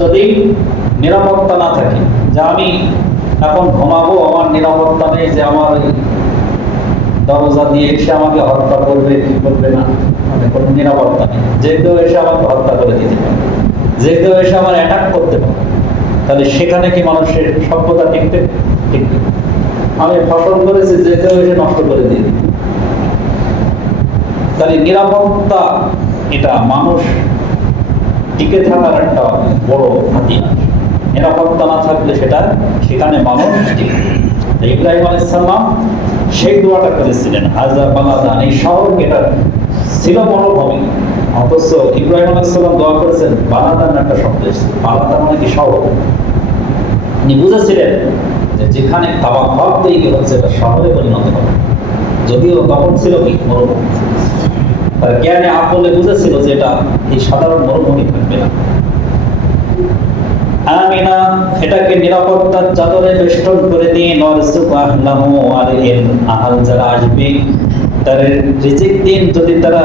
যদি নিরাপত্তা না থাকে, যে আমি এখন ঘুমাবো, আমার নিরাপত্তা নেই যে আমার দরজা দিয়ে এসে আমাকে হত্যা করবে, কি করবে না মানে কোনো নিরাপত্তা নেই। যে কেউ এসে আমাকে হত্যা করে দিতে পারে, যে কেউ এসে আমার অ্যাটাক করতে পারে, তাহলে সেখানে কি মানুষের সভ্যতা টিকবে? টিকবে। আমি ফসল করেছি, যে কেউ এসে নষ্ট করে দিয়ে তাহলে নিরাপত্তা, এটা মানুষ টিকে থাকার একটা বড় হাতিয়ার নিরাপত্তা না থাকলে সেটা সেখানে মানুষ ইব্রাহিম আলাইসাল্লাম সেই দোয়াটা করেছিলেন, হাজা বালাদান এই শহর এটা ছিল মরুভূমি। অথচ ইব্রাহিম আলাইসাল্লাম দোয়া করেছেন বালাদান একটা শব্দ বালাদান মানে কি শহর? উনি বুঝেছিলেন যে যেখানে তাবা ঘর তৈরি হচ্ছে, এটা শহরে পরিণত হবে। যদিও তখন ছিল কি? মরুভূমি। জ্ঞানে, আকলে বুঝেছিল যে এটা এই সাধারণ মরুভূমি থাকবে না। আমিনা এটাকে নিরাপত্তার চাদরে বেষ্টন করে দিয়ে নরসুক আহলামু আহাল যারা আসবে, তার রিজিক দিন যদি তারা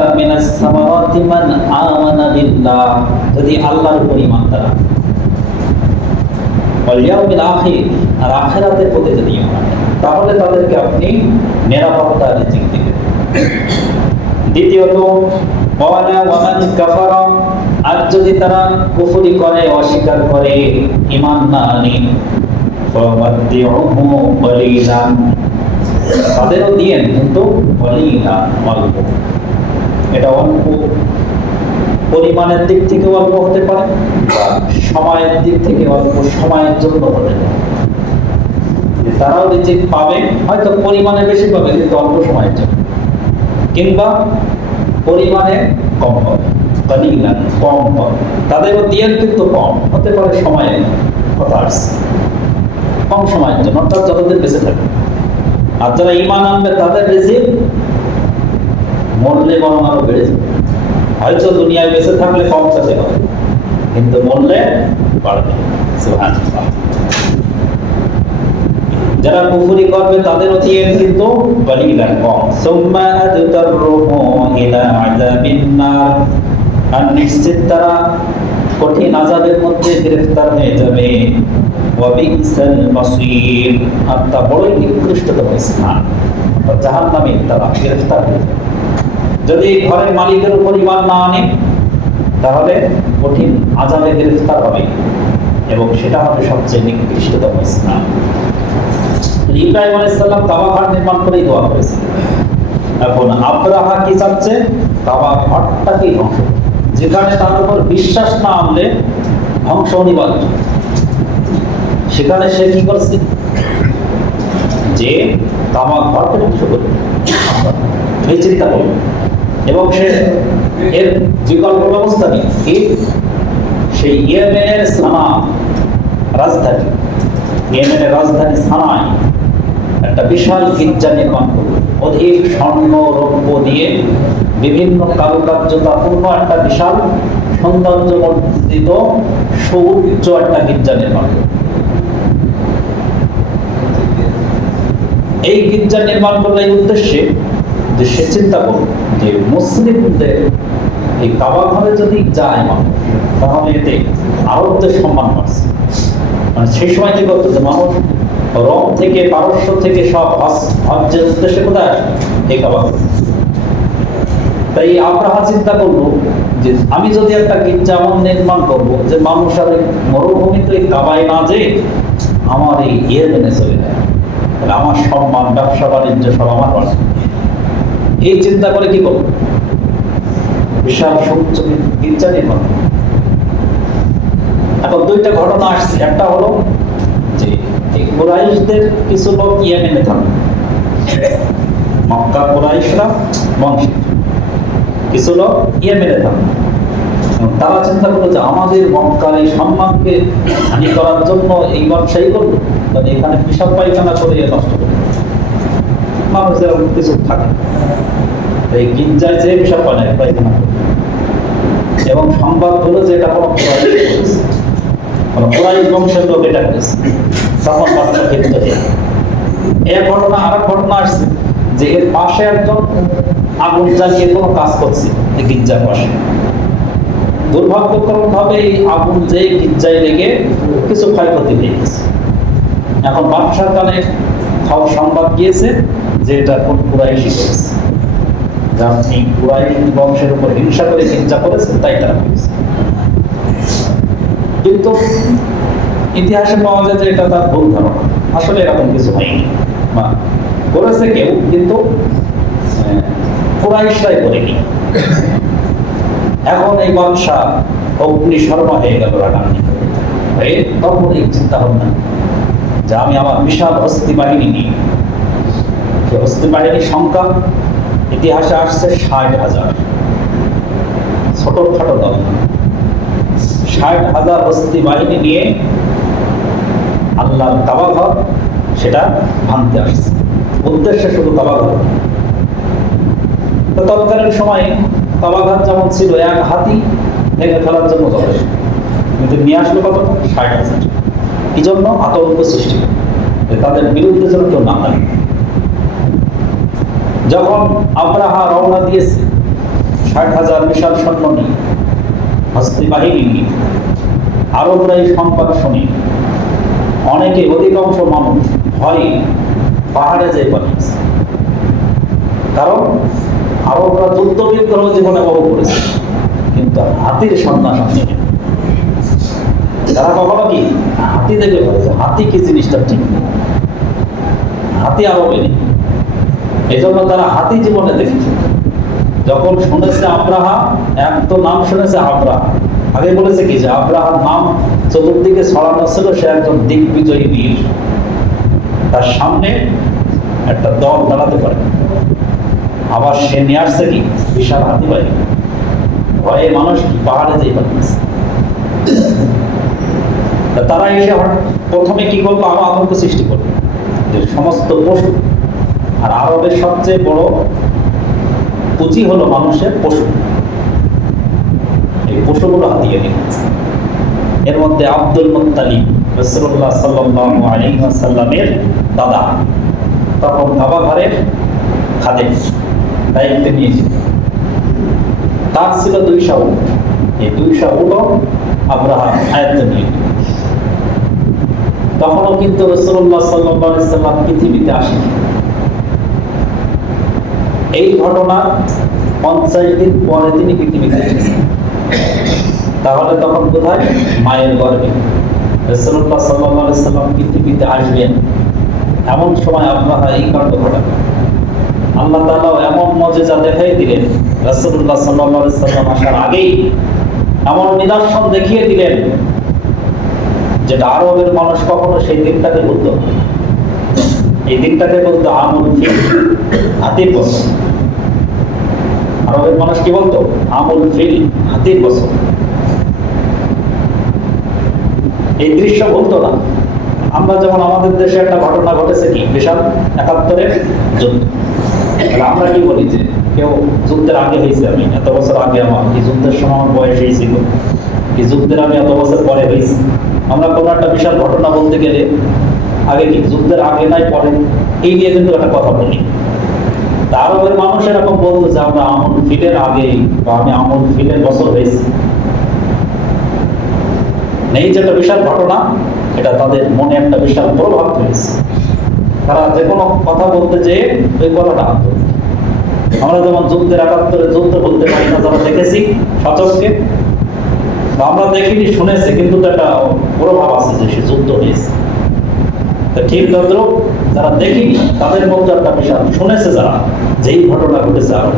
মান আমানা বিল্লাহ, যদি আল্লাহর উপর ঈমান তারা। আখির, আর আখিরাতের প্রতি যদি ঈমান তাহলে তাদেরকে আপনি নিরাপত্তা রিজিক দিবেন। দ্বিতীয়ত আর যদি তারা কুফরি করে, অস্বীকার করে, ঈমান না আনে তাদেরও দিয়েন কিন্তু অল্প। এটা অল্প পরিমাণের দিক থেকে অল্প হতে পারে সময়ের দিক থেকে অল্প সময়ের জন্য হতে পারে। তারাও রিজিক পাবে, হয়তো পরিমাণে বেশি পাবে, কিন্তু অল্প সময়ের জন্য। কিংবা পরিমাণে কম পাবে কালিলান কম হবে তাদের দিয়ে কিন্তু কম, হতে পারে সময়ে কথা আসছে কম সময়ের জন্য, অর্থাৎ যতদিন বেঁচে থাকবে। আর যারা ইমান আনবে, তাদের রিজিক মরলে বরং আরও বেড়ে যাবে। হয়তো দুনিয়ায় বেঁচে থাকলে কম চাতে হবে, কিন্তু মরলে বাড়বে। সুবহানাল্লাহ। যারা কুফরি করবে তাদের দিয়ে কিন্তু কম। ইলা আযাবিন নার। আর নিশ্চিত তারা কঠিন আযাবের মধ্যে গ্রেফতার হয়ে যাবে। ওয়া বিসাল মাসীর আর তা বড়ই নিকৃষ্টতম স্থান। জাহান নামে তারা গ্রেফতার হয়ে যদি ঘরের মালিকের উপর ইমান না আনে, তাহলে কঠিন আজাবে গ্রেফতার হবে। এবং সেটা হবে সবচেয়ে নিকৃষ্টতম স্থান। ইব্রাহিম আলাইসাল্লাম তাওয়া ঘর নির্মাণ করেই দোয়া করেছে। এখন আব্রাহা কি চাচ্ছে? তাওয়া ঘরটাকেই ধ্বংস যেখানে তার উপর বিশ্বাস না আনলে ধ্বংস অনিবার্য। সেখানে সে কি করছে? যে তামা ঘরকে ধ্বংস করবে। এই চিন্তা করবে। এবং সে এর বিকল্প ব্যবস্থা নেই সেই ইয়েমেনের সানা রাজধানী। ইয়েমেনের রাজধানী সানায় একটা বিশাল গির্জা নির্মাণ করবে অধিক স্বর্ণ, রৌপ্য দিয়ে বিভিন্ন একটা বিশাল একটা গির্জা নির্মাণ করবে এই গির্জা নির্মাণ করলে এই উদ্দেশ্যে যে সে চিন্তা করুন যে মুসলিমদের এই কাবা ঘরে যদি যায় মানুষ, তাহলে এতে আরবদের সম্মান মানে সেই সময় মানুষ থেকে, পারস্য থেকে সব উদ্দেশ্যে কোথায় তাই আব্রাহা চিন্তা করল যে, আমি যদি একটা গির্জা এমন নির্মাণ করব, যে মানুষ আর মরুভূমিতে কাবায় না যে, আমার এই ইয়ে মেনে চলে যায়। আমার সম্মান, ব্যবসা, বাণিজ্য সব আমার বাড়ে এই চিন্তা করে কি করব বিশাল সুউচ্চ গির্জা নির্মাণ করব। এখন দুইটা ঘটনা আসছে। একটা হলো যে কিছু লোক থাকবে মক্কা কিছু লোক এবং তারা চিন্তা করল যে আমাদের এই সম্মানকে হানি করার জন্য এই করব মানে এখানে করে নষ্ট করবে মানুষ এরকম কিছু থাকে এই যে এবং সংবাদ হলো যে এটা কোনো করছে। এই আগুন যে গির্জায় লেগে কিছু ক্ষয়ক্ষতি হয়ে গেছে। এখন বাদশার কানে খাওয়ার সংবাদ গিয়েছে যে এটা কোন কুরাইশি করেছে। বংশের উপর হিংসা করে হিংসা করেছেন তাই তারা করেছে। কিন্তু ইতিহাসে পাওয়া যায় যে এটা তার ভুল ধারণা। আসলে এরকম কিছু হয়নি। বা করেছে কেউ, কিন্তু কুরাইশরাই করেনি এখন এই বাদশা অগ্নি শর্মা হয়ে গেল তখন এই চিন্তা ভাবনা যে আমি আমার বিশাল হস্তি বাহিনী নিয়ে। সে হস্তি বাহিনীর সংখ্যা ইতিহাসে আসছে ষাট হাজার। ছোট ছোটখাটো দল। ষাট হাজার হস্তি বাহিনী নিয়ে আল্লাহর কাবাঘর সেটা ভাঙতে আসছে। উদ্দেশ্যে শুধু কাবাঘর তো তৎকালীন সময়ে কাবাঘাট যেমন ছিল এক হাতি, ভেঙে ফেলার জন্য যথেষ্ট। কিন্তু নিয়ে আসলো কত? ষাট হাজার। কি জন্য আতঙ্ক সৃষ্টি তাদের বিরুদ্ধে যেন কেউ না দাঁড়ায় যখন আব্রাহা রওনা দিয়েছে, ষাট হাজার বিশাল সৈন্য নিয়ে হস্তি নিয়ে। আরবরা এই সংবাদ শুনে। অনেকে অধিকাংশ মানুষ ভয়ে পাহাড়ে যেয়ে পালিয়েছে। কারণ আরবরা যুদ্ধ বিগ্রহ জীবনে বহু করেছে। কিন্তু হাতির সন্ন্যাস আসেনি তারা কখনো কি হাতি দেখে বলেছে, হাতি কি জিনিসটা ঠিক নেই? হাতি আরবে নেই। এই জন্য তারা হাতি জীবনে দেখেছে। যখন শুনেছে আব্রাহা, এক তো নাম শুনেছে আব্রাহা। আগে বলেছে কি যে আব্রাহার নাম চতুর্দিকে ছড়ানো ছিল, সে একজন দিগ্বিজয়ী বীর। তার সামনে একটা দল দাঁড়াতে পারে। আবার সে নিয়ে আসছে কি? বিশাল হাতি বাহিনী ভয়ে মানুষ পাহাড়ে যেই পাঠিয়েছে তারা এসে প্রথমে কি করল? আরও আতঙ্ক সৃষ্টি করল। যে সমস্ত পশু, আর আরবের সবচেয়ে বড় পুঁজি হলো মানুষের পশু। এই পশুগুলো হাতিয়ে নিল এর মধ্যে আব্দুল মুত্তালিব রসুল্লাহ সাল্লাল্লাহু আলাইহি ওয়াসাল্লামের দাদা। তখন বাবা ঘরের খাদেম। দায়িত্ব নিয়েছিল তার ছিল দুইশা উট এই দুই উটও আব্রাহা আয়ত্ত নিয়ে তখনও কিন্তু রসুল্লাহ সাল্লাহ সাল্লাম পৃথিবীতে আসেনি। এই ঘটনা পঞ্চাশ দিন পরে তিনি পৃথিবীতে এসেছেন। তাহলে তখন কোথায়? মায়ের গর্ভে। রসুল্লাহ সাল্লাহ সাল্লাম পৃথিবীতে আসবেন। এমন সময় আপনারা এই কাণ্ড ঘটাবেন। আল্লাহ তাআলাও এমন মজেজা দেখাই দিলেন। রাসূলুল্লাহ সাল্লাম আসার আগেই এমন নিদর্শন দেখিয়ে দিলেন, যেটা আরবের মানুষ কখনো সেই দিনটাকে বলতো না। এই দিনটাকে বলতো আমুল হাতির বছর আরবের মানুষ কি বলতো? আমুল ফিল হাতির বছর এই দৃশ্য বলতো না। আমরা যেমন আমাদের দেশে একটা ঘটনা ঘটেছে কি? বিশাল একাত্তরের যুদ্ধ। আমরা কি বলি যে কেউ যুদ্ধের আগে হয়েছে? আমি এত বছর আগে আমার এই যুদ্ধের সময় আমার বয়স এই ছিল এই যুদ্ধের আমি এত বছর পরে হয়েছি। আমরা কোনো একটা বিশাল ঘটনা বলতে গেলে আগে কি যুদ্ধের আগে নাই, পরে এই নিয়ে কিন্তু একটা কথা বলি। তা আরবের মানুষ এরকম বলতো যে, আমরা আমল ফিলের আগে বা আমি আমল ফিলের বছর হয়েছি। নেই যেটা বিশাল ঘটনা, এটা তাদের মনে একটা বিশাল প্রভাব ফেলেছে। তারা যে কোনো কথা বলতে যেয়ে ওই কথাটা আনতো। আমরা যেমন যুদ্ধের একাত্তরে যুদ্ধ বলতে পারি না, যারা দেখেছি সচককে আমরা দেখিনি, শুনেছি, কিন্তু একটা প্রভাব আছে যে সে যুদ্ধ হয়েছে। তো ঠিক তদ্র যারা দেখিনি তাদের মধ্যে একটা বিশাল শুনেছে যারা যেই ঘটনা ঘটেছে আরও।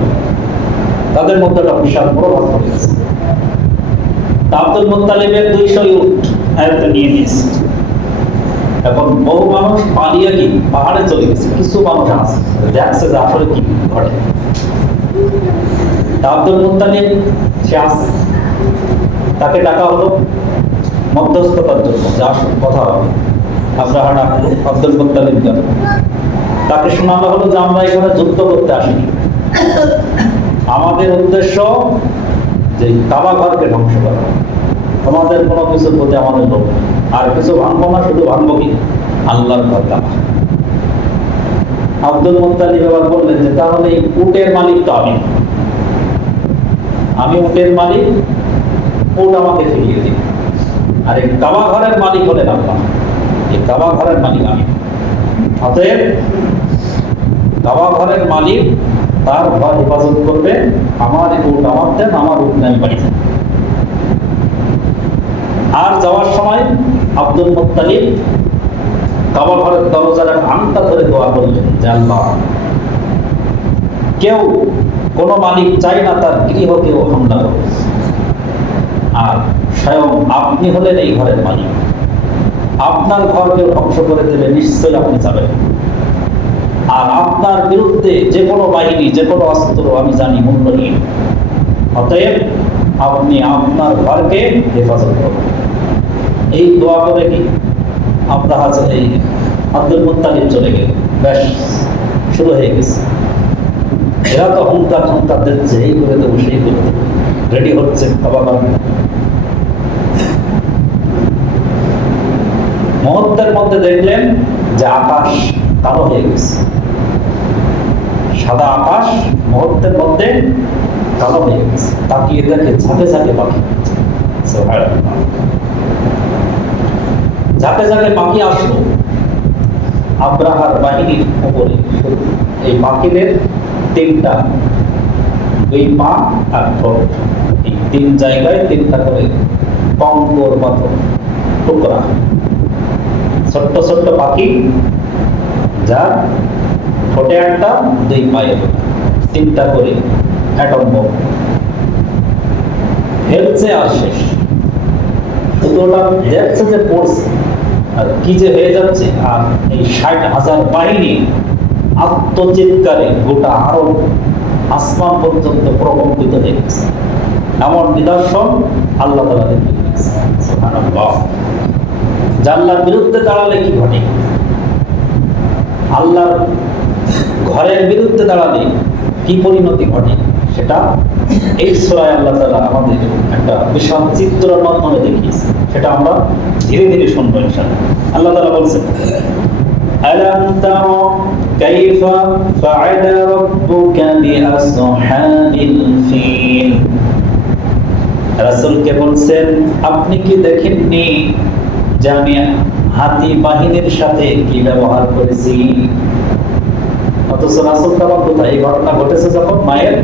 তাদের মধ্যে একটা বিশাল পড়েছে তা আব্দুল মুত্তালিবের দুইশো উট আয়ত্তে নিয়ে নিয়েছে। এখন বহু মানুষ পালিয়ে কি পাহাড়ে চলে গেছে, কিছু মানুষ আছে, দেখছে যে আসলে কি ঘটে। আব্দুল মুত্তালিব, সে আসে তাকে ডাকা হলো মধ্যস্থতার জন্য, যা কথা হবে। আব্রাহা ডাকলো আব্দুল মুত্তালিব তাকে শোনানো হলো যে আমরা এখানে যুদ্ধ করতে আমাদের উদ্দেশ্য যে ঘরকে ধ্বংস করা। তোমাদের কোনো কিছুর প্রতি আমাদের লোক আর কিছু না, শুধু কি? আল্লাহর ঘর আব্দুল বললেন যে, তাহলে এই উটের মালিক তো আমি। আমি উটের মালিক ওটা আমাকে ফিরিয়ে দিন। আর এই কাবা ঘরের মালিক হলেন আল্লাহ। ঘরের মালিক আমি। অতএব ঘরের মালিক তার ঘর হেফাজত করবে, আমার উট আমার দেন, আমার উট আমি বাড়ি যাই। আর যাওয়ার সময় আব্দুল মুত্তালিব কাবা ঘরের দরজার আংটা ধরে দোয়া করলেন, যে আল্লাহ, কেউ কোনো মালিক চায় না তার গৃহ কেউ হামলা করবে আর স্বয়ং আপনি হলেন এই ঘরের মালিক। আপনার ঘরকে ধ্বংস করে দেবে, নিশ্চয়ই আপনি যাবেন। আর আপনার বিরুদ্ধে যে কোনো বাহিনী, যে কোনো অস্ত্র আমি জানি, মূল্যহীন। অতএব আপনি আপনার ঘরকে হেফাজত করুন। এই দোয়া করে কি? আমরা হাজার এই আব্দুল মুত্তালিব চলে গেল। ব্যাস, শুরু হয়ে গেছে। এরা তো হুঙ্কার হুঙ্কার দিচ্ছে, এই করে দেবো, সেই করে দেবো। রেডি হচ্ছে আবার মুহূর্তের মধ্যে দেখলেন যে আকাশ কালো হয়ে গেছে। সাদা আকাশ মুহূর্তের মধ্যে কালো হয়ে গেছে। তাকিয়ে দেখে ঝাঁকে ঝাঁকে পাখি। ঝাঁকে ঝাঁকে পাখি আসলো। আব্রাহার বাহিনীর উপরে। এই পাখিদের তিনটা দুই পা আর ঠোঁট। এই তিন জায়গায় তিনটা করে কঙ্কর পাথর টুকরা। ছোট্ট ছোট্ট পাখি যার ঠোঁটে একটা, দুই পায়ে তিনটা করে ফেলছে আর শেষ। ওটা দেখছে যে পড়ছে, আর কি যে হয়ে যাচ্ছে, আর এই ষাট হাজার বাহিনী আত্মচিৎকারে গোটা আরব আসমান পর্যন্ত প্রকম্পিত গেছে। এমন নিদর্শন আল্লাহ তালা সুবহানাল্লাহ। জাল্লার বিরুদ্ধে দাঁড়ালে কি ঘটে আল্লাহর ঘরের বিরুদ্ধে দাঁড়ালে কি পরিণতি ঘটে সেটা এই সুরায় আল্লাহ তালা আমাদের একটা বিশাল চিত্রের মাধ্যমে দেখিয়েছে সেটা আমরা ধীরে ধীরে শুনবো ইনশাআল্লাহ আল্লাহ তালা বলছেন ألم تر كيف فعل ربك بأصحاب الفيل রাসূলকে বলছেন আপনি কি দেখেননি যে আমি হাতি বাহিনীর সাথে কি ব্যবহার করেছি? অথচ রাসূল কোথায়? এই ঘটনা ঘটেছে যখন মায়ের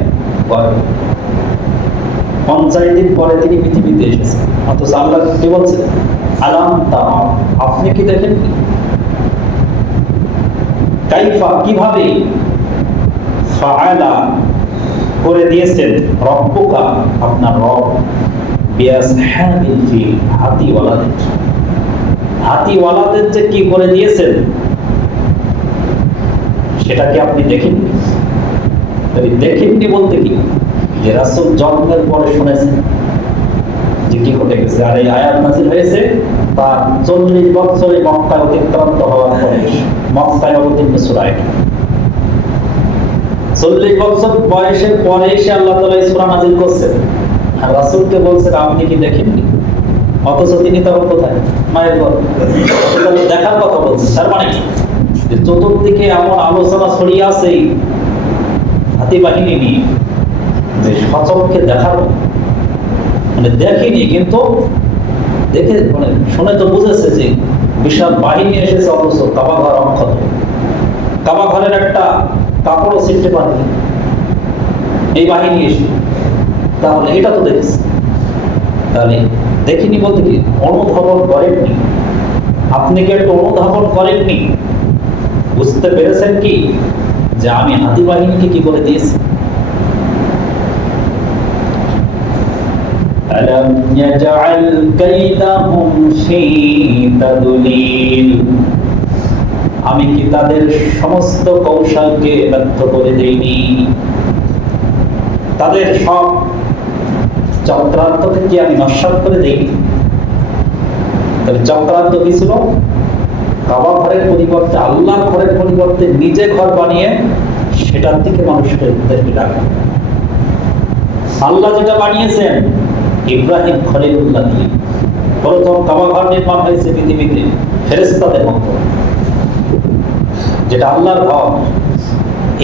পঞ্চাশ দিন পরে তিনি পৃথিবীতে এসেছেন। অথচ আল্লাহ কি বলছেন আলাম তা আপনি কি দেখেননি কাইফা কীভাবে ফাআলা করে দিয়েছেন? রব্বুকা আপনার রব। ফিল হাতিওয়ালাদের হাতিওয়ালাদের যে কি করে দিয়েছেন, সেটা কি আপনি দেখেননি দেখেননি বলতে কি? যে রাসূল জন্মের পরে শুনেছেন যে কি ঘটে গেছে। আর এই আয়াত হয়েছে চল্লিশ বছরে মক্কায় অতিক্রান্ত হওয়ার পরে মক্কায় অবতীর্ণ সুরায় চল্লিশ বছর বয়সের পরে এসে আল্লাহ তালা সুরা করছেন। আর রাসূলকে বলছেন, আপনি কি দেখেননি অথচ তিনি তখন কোথায়? মায়ের ঘর। দেখার কথা বলছেন তার মানে কি? যে চতুর্দিকে এমন আলোচনা ছড়িয়ে আছে হাতি বাহিনী নিয়ে যে দেখার মানে কিন্তু দেখে মানে শুনে তো বুঝেছে যে বিশাল বাহিনী এসেছে, অথচ কাবা ঘর অক্ষত। কাবা ঘরের একটা কাপড়ও ছিটতে পারেনি এই বাহিনী এসে। তাহলে এটা তো দেখেছে। তাহলে দেখিনি বলতে কি অনুধাবন করেননি আপনি কি একটু অনুধাবন করেননি বুঝতে পেরেছেন কি যে আমি হাতি বাহিনীকে কি করে দিয়েছি ألم يجعل كيدهم في تضليل আমি কি তাদের সমস্ত কৌশলকে ব্যর্থ করে দেইনি তাদের সব চক্রান্তকে কি আমি নস্বাত করে দেইনি তাহলে চক্রান্ত কি ছিল? ঘরের পরিবর্তে আল্লাহ ঘরের পরিবর্তে নিজে ঘর বানিয়ে সেটার দিকে মানুষকে ডাকা। আল্লাহ যেটা বানিয়েছেন, ইব্রাহিম দিয়ে। প্রথম কাবা ঘর নির্মাণ হয়েছে পৃথিবীতে ফেরেস্তাদের যেটা আল্লাহর ঘর,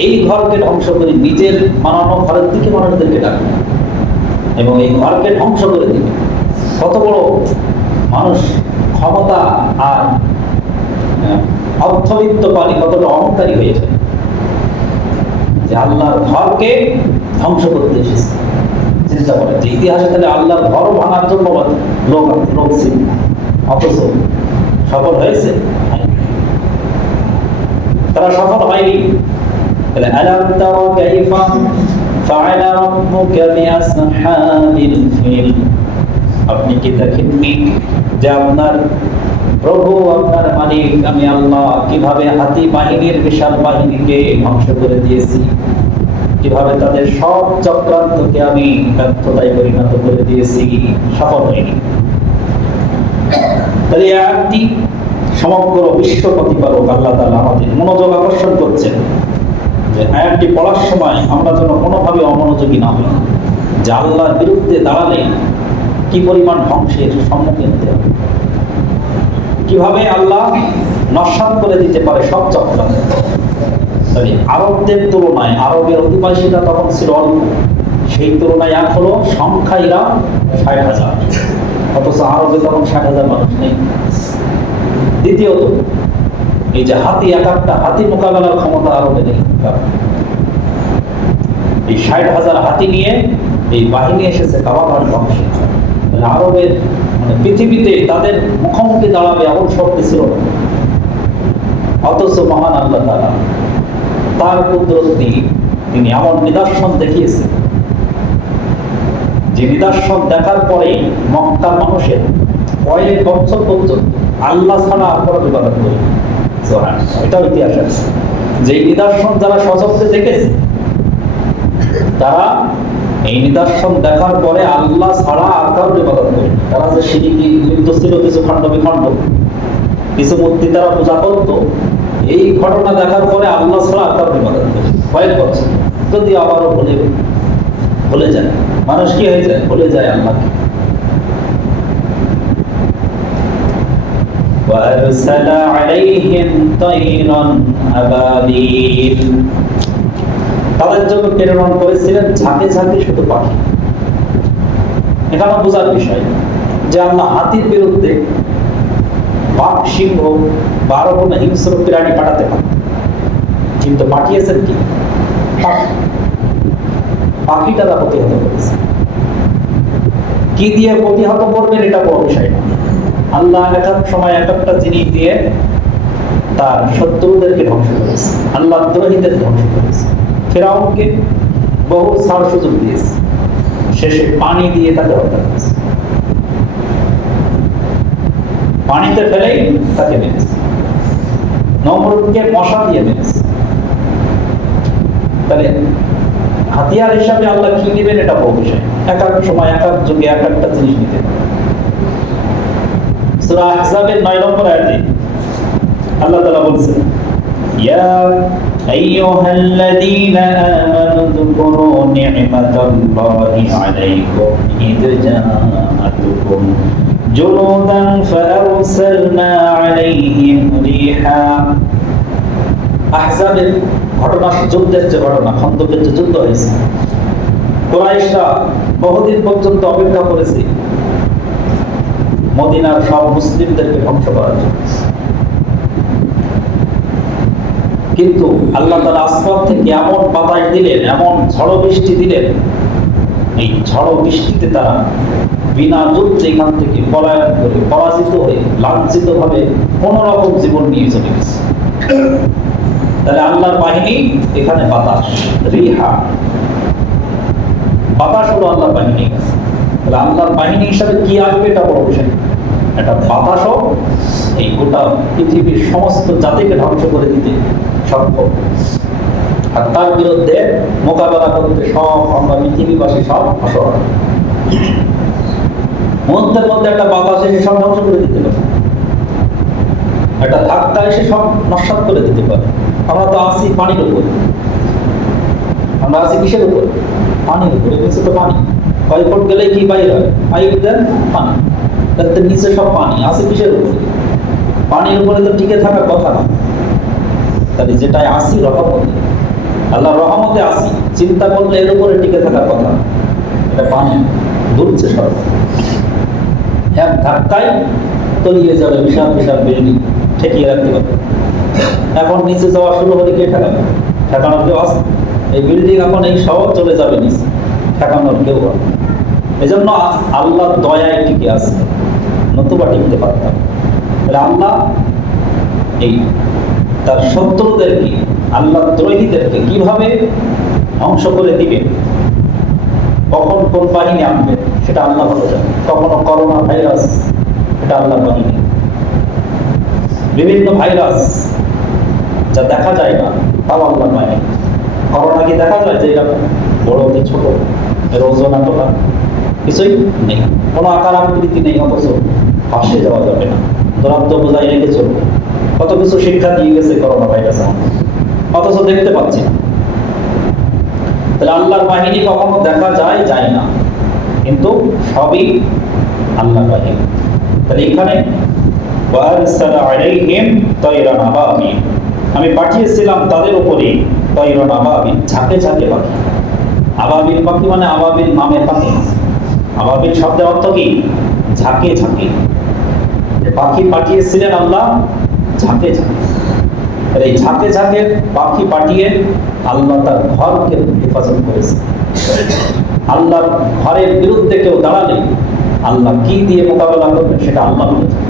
এই ঘরকে ধ্বংস করে নিজের বানানো ঘরের দিকে মানুষদেরকে ডাকবে এবং এই ঘরকে ধ্বংস করে দিবে কত বড় মানুষ ক্ষমতা আর অর্থবিত্ত পানি কতটা অহংকারী হয়েছে। যে আল্লাহর ঘরকে ধ্বংস করতে এসেছে চিন্তা করে যে ইতিহাসে তাহলে আল্লাহর ঘর ভাঙার জন্য লোক লোক ছিল। অথচ সফল হয়েছে? তারা সফল হয়নি। তাহলে ফাআল রাব্বুকা বিআসহাবিল ফিল আপনি কি দেখেননি যে আপনার প্রভু, আপনার মালিক, আমি আল্লাহ, কীভাবে হাতি বাহিনীর, বিশাল বাহিনীকে ধ্বংস করে দিয়েছি? কীভাবে তাদের সব চক্রান্তকে আমি ব্যর্থতায় পরিণত করে দিয়েছি? সফল হয়নি। তাহলে আয়াতটি সমগ্র বিশ্ব প্রতিপালক আল্লাহ তাআলা আমাদের মনোযোগ আকর্ষণ করছেন। যে আয়াতটি পড়ার সময় আমরা যেন কোনোভাবে অমনোযোগী না হই। যে আল্লাহর বিরুদ্ধে দাঁড়ালে কি পরিমাণ ধ্বংসের সম্মুখীন হতে হবে? কীভাবে আল্লাহ নস্বাত করে দিতে পারে সব চক্রান্ত আরবদের তুলনায়, আরবের অধিবাসীরা তখন ছিল অল্প। সেই তুলনায় এক হলো সংখ্যা এরা ষাট হাজার। অথচ আরবে তখন ষাট হাজার মানুষ নেই। দ্বিতীয়ত এই যে হাতি এক একটা হাতি মোকাবেলার ক্ষমতা এই ষাট হাজার হাতি নিয়ে এই বাহিনী এসেছে ধ্বংসে আরবের মানে পৃথিবীতে তাদের মুখোমুখি দাঁড়াবে এমন শক্তি ছিল অথচ মহান আল্লাহ তারা তার তিনি এমন নিদর্শন দেখিয়েছেন। যে নিদর্শন দেখার পরে মক্কার মানুষের কয়েক বছর পর্যন্ত আল্লাহ ছাড়া আর কোনো বিবাদত করি এটাও ইতিহাস আছে। যে নিদর্শন যারা দেখেছে, তারা এই নিদর্শন দেখার পরে আল্লাহ ছাড়া আর ইবাদত করে তারা যে সিঁড়ি ছিল কিছু খণ্ড বিখণ্ড, কিছু মূর্তি তারা পূজা করত, এই ঘটনা দেখার পরে আল্লাহ ছাড়া আর কারোর ইবাদত করে কয়েক বছর যদি আবারও ভুলে ভুলে যায়, মানুষ কি হয়ে যায়? ভুলে যায় আল্লাহকে। وأرسل عليهم طيرا أبابيل তাদের জন্য প্রেরণ করেছিলেন ঝাঁকে ঝাঁকে শুধু পাখি এখানে বোঝার বিষয় যে আল্লাহ হাতির বিরুদ্ধে বাঘ সিংহ বা আরো কোনো হিংস্র প্রাণী পাঠাতে পারেন কিন্তু পাঠিয়েছেন কি পাখি পাখি তারা প্রতিহত করেছে কি দিয়ে প্রতিহত করবেন এটা বড় বিষয় না আল্লাহ এক সময় এক একটা জিনিস দিয়ে তার শত্রুদেরকে ধ্বংস করেছে। আল্লাহ দ্রোহীদের ধ্বংস করেছে। ফেরাউনকে বহু ছাড় সুযোগ দিয়েছে। শেষে পানি দিয়ে তাকে হত্যা করেছে। পানিতে ফেলেই তাকে মেরেছে। নমরুদকে মশা দিয়ে মেরেছে। তাহলে হাতিয়ার হিসাবে আল্লাহ কি নেবেন? এটা বহু বিষয়। এক এক সময় এক এক যুগে এক একটা জিনিস নিতে পারে সূরা আহজাবের 9 নম্বর আয়াতে আল্লাহ তাআলা বলছেন, ইয়া আইয়ুহাল্লাযীনা আমানু যকুরু নি'মাতাল্লাহি আলাইকুম ইদ জাআতুকুম জুনুদান ফাআরসালনা আলাইহিম রিহা। আহজাবের ঘটনা, যুদ্ধের যে ঘটনা, খন্দকের যে যুদ্ধ হয়েছে, কোরাইশরা বহুদিন পর্যন্ত অপেক্ষা করেছে। মদিনার সব মুসলিমদেরকে ধ্বংস করার জন্য। কিন্তু আল্লাহ তালা আসমান থেকে এমন বাতাস দিলেন, এমন ঝড় বৃষ্টি দিলেন, এই ঝড় বৃষ্টিতে তারা বিনা যুদ্ধে এখান থেকে পলায়ন করে, পরাজিত হয়ে লাঞ্ছিত ভাবে কোন রকম জীবন নিয়ে চলে গেছে। তাহলে আল্লাহর বাহিনী এখানে বাতাস, রিহা। বাতাস হলো আল্লাহর বাহিনী। তাহলে আল্লাহর বাহিনী হিসাবে কি আসবে এটা বড় বিষয়। একটা বাতাসও এই গোটা পৃথিবীর সমস্ত জাতিকে ধ্বংস করে দিতে সক্ষম। আর তার বিরুদ্ধে মোকাবেলা করতে সব আমরা পৃথিবীবাসী সব অসহায়। মধ্যে একটা বাতাস এসে সব ধ্বংস করে দিতে পারে। একটা ধাক্কা এসে সব করে দিতে পারে। আমরা তো আসি পানির উপরে। আমরা আছি কিসের উপরে? পানির উপরে। নিচে তো পানি। কয় ফুট গেলে কি বাইর হয়? পাইপ দেন পানি। নিচে সব পানি, আছে কিসের উপরে? পানির উপরে তো টিকে থাকার কথা না। তাহলে যেটাই আসি রহমতে আল্লাহ রহমতে আসি, চিন্তা করলে এর উপরে টিকে থাকার কথা এটা পানি, দুলছে সব। এক ধাক্কায় তলিয়ে যাবে বিশাল বিশাল বিল্ডিং ঠেকিয়ে রাখতে পারবে এখন নিচে যাওয়া শুরু হলে কে ঠেকাবে? ঠেকানোর কেউ আছে? এই বিল্ডিং এখন এই শহর চলে যাবে নিচে। ঠেকানোর কেউ এই জন্য আল্লাহ দয়ায় টিকে আছে। নতুবা টিকতে পারতাম তাহলে আল্লাহ এই তার শত্রুদেরকে আল্লাহ দ্রোহীদেরকে কীভাবে ধ্বংস করে দিবে? কখন কোন বাহিনী আনবে, সেটা আল্লাহ ভালো জানে কখনো করোনা ভাইরাস, এটা আল্লাহ বাহিনী। বিভিন্ন ভাইরাস যা দেখা যায় না, তাও আল্লাহ বাহিনী। করোনা কি দেখা যায় যে এরকম বড় কি ছোট? এর ওজন এতটা? কিছুই নেই। কোনো আকার আকৃতি নেই অথচ। পাশে যাওয়া যাবে না। তোরা তো বোঝাই রেখেছ। কত কিছু শিক্ষা দিয়ে গেছে করোনা ভাইরাস অথচ দেখতে পাচ্ছি তাহলে আল্লাহর বাহিনী কখনো দেখা যায় যায় না। কিন্তু সবই আল্লাহর বাহিনী। তাহলে এখানে আমি পাঠিয়েছিলাম তাদের উপরে ঝাঁকে ঝাঁকে পাখি। আবাবিল পাখি মানে আবাবিল নামে পাখি। আবাবিল শব্দের অর্থ কি? ঝাঁকে ঝাঁকে। পাখি পাঠিয়েছিলেন আল্লাহ, ঝাঁকে ঝাঁকে। এই ঝাঁকে ঝাঁকে পাখি পাঠিয়ে আল্লাহ তার ঘরকে হেফাজত করেছে। আল্লাহর ঘরের বিরুদ্ধে কেউ দাঁড়ালে আল্লাহ কি দিয়ে মোকাবেলা করবেন সেটা আল্লাহ বলেছেন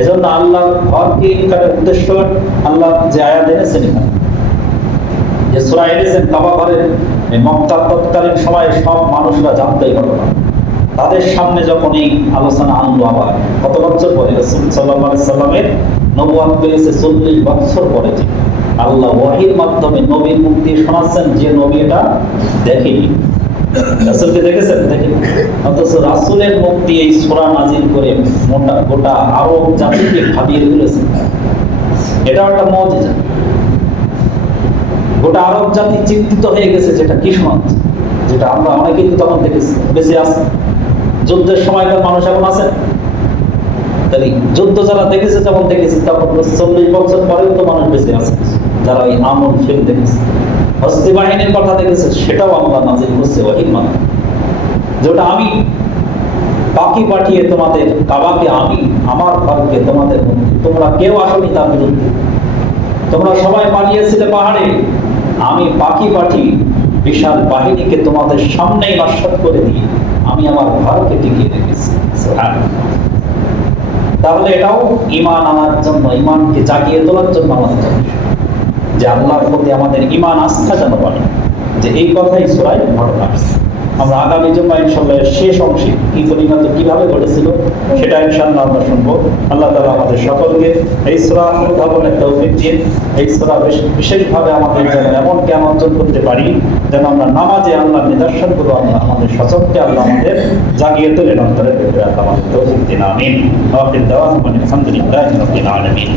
এজন্য আল্লাহ ঘরকে ইনকারের উদ্দেশ্য আল্লাহ যে আয়াত এনেছেন এখানে। যে সুরা এনেছেন কাবা ঘরের মক্কা তৎকালীন সময়ে সব মানুষরা জানতেই হতো না। তাদের সামনে যখন এই আলোচনা আনলো আবার, কত বছর পরে? সাল্লামের পেয়েছে চল্লিশ বছর পরে যে আল্লাহ ওয়াহির মাধ্যমে নবীর মুখ দিয়ে শোনাচ্ছেন, যে নবী এটা দেখেনি। একটা গোটা আরব জাতি চিন্তিত হয়ে গেছে, যেটা কিসমত যেটা আমরা অনেকেই তখন দেখেছি, বেঁচে আছে। যুদ্ধের সময়কার মানুষ এখন আছে। যুদ্ধ যারা দেখেছে, যেমন তখন চল্লিশ বছর পরেও তো মানুষ বেঁচে আছে। যারা ওই আমল দেখেছে, হস্তি বাহিনীর কথা দেখেছে, সেটাও আমরা করছে যেটা আমি পাঠিয়ে তোমাদের, কাবাকে আমি, আমার ঘরকে তোমাদের তোমরা কেউ আসনি তার বিরুদ্ধে। তোমরা সবাই পালিয়েছিলে পাহাড়ে, আমি পাখি পাঠি বিশাল বাহিনীকে তোমাদের সামনেই নস্বাত করে দিয়ে আমি আমার ঘরকে টিকিয়ে রেখেছি। তাহলে এটাও ইমান আনার জন্য ইমানকে জাগিয়ে তোলার জন্য আমাদের জন্য। যে আল্লাহর প্রতি আমাদের ইমান আস্থা যেন বলে যে এই কথাই সুরাই ঘটনা আমরা আগামী জন্য ইনশাল্লাহ শেষ অংশে কি পরিণত, কীভাবে ঘটেছিল, সেটা ইনশাল্লাহ আমরা শুনব। আল্লাহ তালা আমাদের সকলকে এই সুরা উদ্ভাবনের তৌফিক দিয়ে এই সুরা বিশেষভাবে আমাদের এমন জ্ঞান অর্জন করতে পারি যেন আমরা নামাজে আল্লাহ নিদর্শনগুলো আল্লাহ আমাদের সচককে আল্লাহ আমাদের জাগিয়ে তোলেন অন্তরের ভেতরে আল্লাহ আমাদের তৌফিক দিন। আমিন। আলহামদুলিল্লাহি আলামিন।